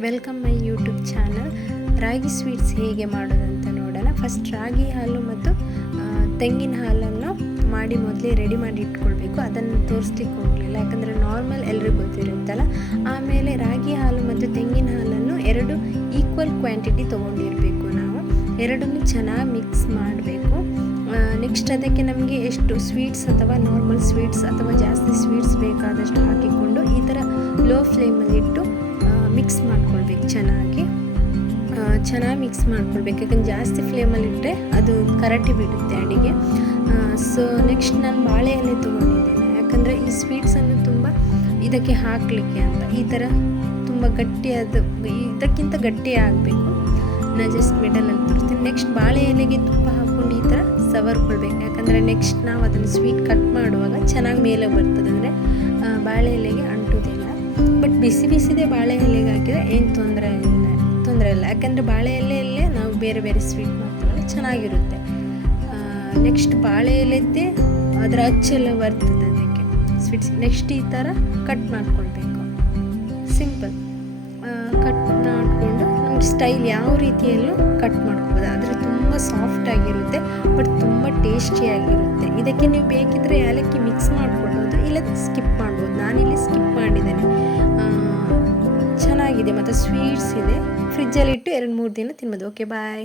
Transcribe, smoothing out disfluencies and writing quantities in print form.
Welcome my YouTube channel. Ragi sweets ಹೇಗೆ ಮಾಡೋದಂತ ನೋಡೋಣ. ಫಸ್ಟ್ ರಾಗಿ ಹಾಲು ಮತ್ತು ತೆಂಗಿನ ಹಾಲನ್ನು ಮಾಡಿ ಮೊದಲೇ ರೆಡಿ ಮಾಡಿ ಇಟ್ಕೊಳ್ಬೇಕು. ಅದನ್ನು ತೋರಿಸ್ಲಿಕ್ಕೆ ಹೋಗಲಿಲ್ಲ, ಯಾಕಂದರೆ ನಾರ್ಮಲ್ ಎಲ್ರಿಗೂ ಗೊತ್ತಿರುತ್ತಲ್ಲ. ಆಮೇಲೆ ರಾಗಿ ಹಾಲು ಮತ್ತು ತೆಂಗಿನ ಹಾಲನ್ನು ಎರಡು ಈಕ್ವಲ್ ಕ್ವಾಂಟಿಟಿ ತೊಗೊಂಡಿರಬೇಕು. ನಾವು ಎರಡನ್ನೂ ಚೆನ್ನಾಗಿ ಮಿಕ್ಸ್ ಮಾಡಬೇಕು. ನೆಕ್ಸ್ಟ್ ಅದಕ್ಕೆ ನಮಗೆ ಎಷ್ಟು ಸ್ವೀಟ್ಸ್ ಅಥವಾ ನಾರ್ಮಲ್ ಸ್ವೀಟ್ಸ್ ಅಥವಾ ಜಾಸ್ತಿ ಸ್ವೀಟ್ಸ್ ಬೇಕಾದಷ್ಟು ಹಾಕಿಕೊಂಡು ಈ ಥರ ಲೋ ಫ್ಲೇಮಲ್ಲಿಟ್ಟು ಮಿಕ್ಸ್ ಮಾಡ್ಕೊಳ್ಬೇಕು. ಚೆನ್ನಾಗಿ ಮಿಕ್ಸ್ ಮಾಡ್ಕೊಳ್ಬೇಕು, ಯಾಕಂದ್ರೆ ಜಾಸ್ತಿ ಫ್ಲೇಮಲ್ಲಿಟ್ಟರೆ ಅದು ಕರಟಿ ಬಿಡುತ್ತೆ ಅಡಿಗೆ. ಸೊ ನೆಕ್ಸ್ಟ್ ನಾನು ಬಾಳೆ ಎಲೆ ತೊಗೊಂಡಿದ್ದೇನೆ, ಯಾಕಂದರೆ ಈ ಸ್ವೀಟ್ಸನ್ನು ತುಂಬ ಇದಕ್ಕೆ ಹಾಕಲಿಕ್ಕೆ ಅಂತ. ಈ ಥರ ತುಂಬ ಗಟ್ಟಿಯಾದ, ಇದಕ್ಕಿಂತ ಗಟ್ಟಿ ಆಗಬೇಕು. ನಾನು ಜಸ್ಟ್ ಮಿಡಲಲ್ಲಿ ತೋರಿಸ್ತೀನಿ. ನೆಕ್ಸ್ಟ್ ಬಾಳೆ ಎಲೆಗೆ ತುಪ್ಪ ಹಾಕ್ಕೊಂಡು ಈ ಥರ ಸವರ್ಕೊಳ್ಬೇಕು, ಯಾಕಂದರೆ ನೆಕ್ಸ್ಟ್ ನಾವು ಅದನ್ನು ಸ್ವೀಟ್ ಕಟ್ ಮಾಡುವಾಗ ಚೆನ್ನಾಗಿ ಮೇಲೆ ಬರ್ತದೆ, ಅಂದರೆ ಬಾಳೆ ಎಲೆಗೆ ಅಂಟೋದಿಲ್ಲ. ಬಟ್ ಬಿಸಿದೇ ಬಾಳೆ ಎಲೆಗೆ ಹಾಕಿದರೆ ಏನು ತೊಂದರೆ ಇಲ್ಲ, ಯಾಕಂದರೆ ಬಾಳೆ ಎಲೆಯಲ್ಲೇ ನಾವು ಬೇರೆ ಬೇರೆ ಸ್ವೀಟ್ ಮಾಡ್ತೀವಲ್ಲ, ಚೆನ್ನಾಗಿರುತ್ತೆ. ನೆಕ್ಸ್ಟ್ ಬಾಳೆ ಎಲೆದ್ದೇ ಅದರ ಅಚ್ಚೆಲ್ಲ ಬರ್ತದೆ ಅದಕ್ಕೆ ಸ್ವೀಟ್ಸ್. ನೆಕ್ಸ್ಟ್ ಈ ಥರ ಕಟ್ ಮಾಡ್ಕೊಳ್ಬೇಕು, ಸಿಂಪಲ್ ಕಟ್ ಮಾಡಿಕೊಂಡು ನಮ್ಗೆ ಸ್ಟೈಲ್ ಯಾವ ರೀತಿಯಲ್ಲೂ ಕಟ್ ಮಾಡ್ಕೋಬೋದು. ಆದರೆ ತುಂಬ ಸಾಫ್ಟಾಗಿರುತ್ತೆ, ಬಟ್ ತುಂಬ ಟೇಸ್ಟಿಯಾಗಿರುತ್ತೆ. ಇದಕ್ಕೆ ನೀವು ಬೇಕಿದ್ದರೆ ಏಲಕ್ಕಿ ಮಿಕ್ಸ್ ಮಾಡ್ಕೊಳ್ಬೋದು, ಇಲ್ಲ ಸ್ಕಿಪ್ ಮಾಡ್ಬೋದು. ನಾನಿಲ್ಲಿ ಸ್ಕಿಪ್ ಮಾಡಿದ್ದೇನೆ. ಚೆನ್ನಾಗಿದೆ ಮತ್ತು ಸ್ವೀಟ್ಸ್ ಇದೆ. ಫ್ರಿಜ್ಜಲ್ಲಿಟ್ಟು 2-3 ದಿನ ತಿನ್ಬೋದು. ಓಕೆ, ಬಾಯ್.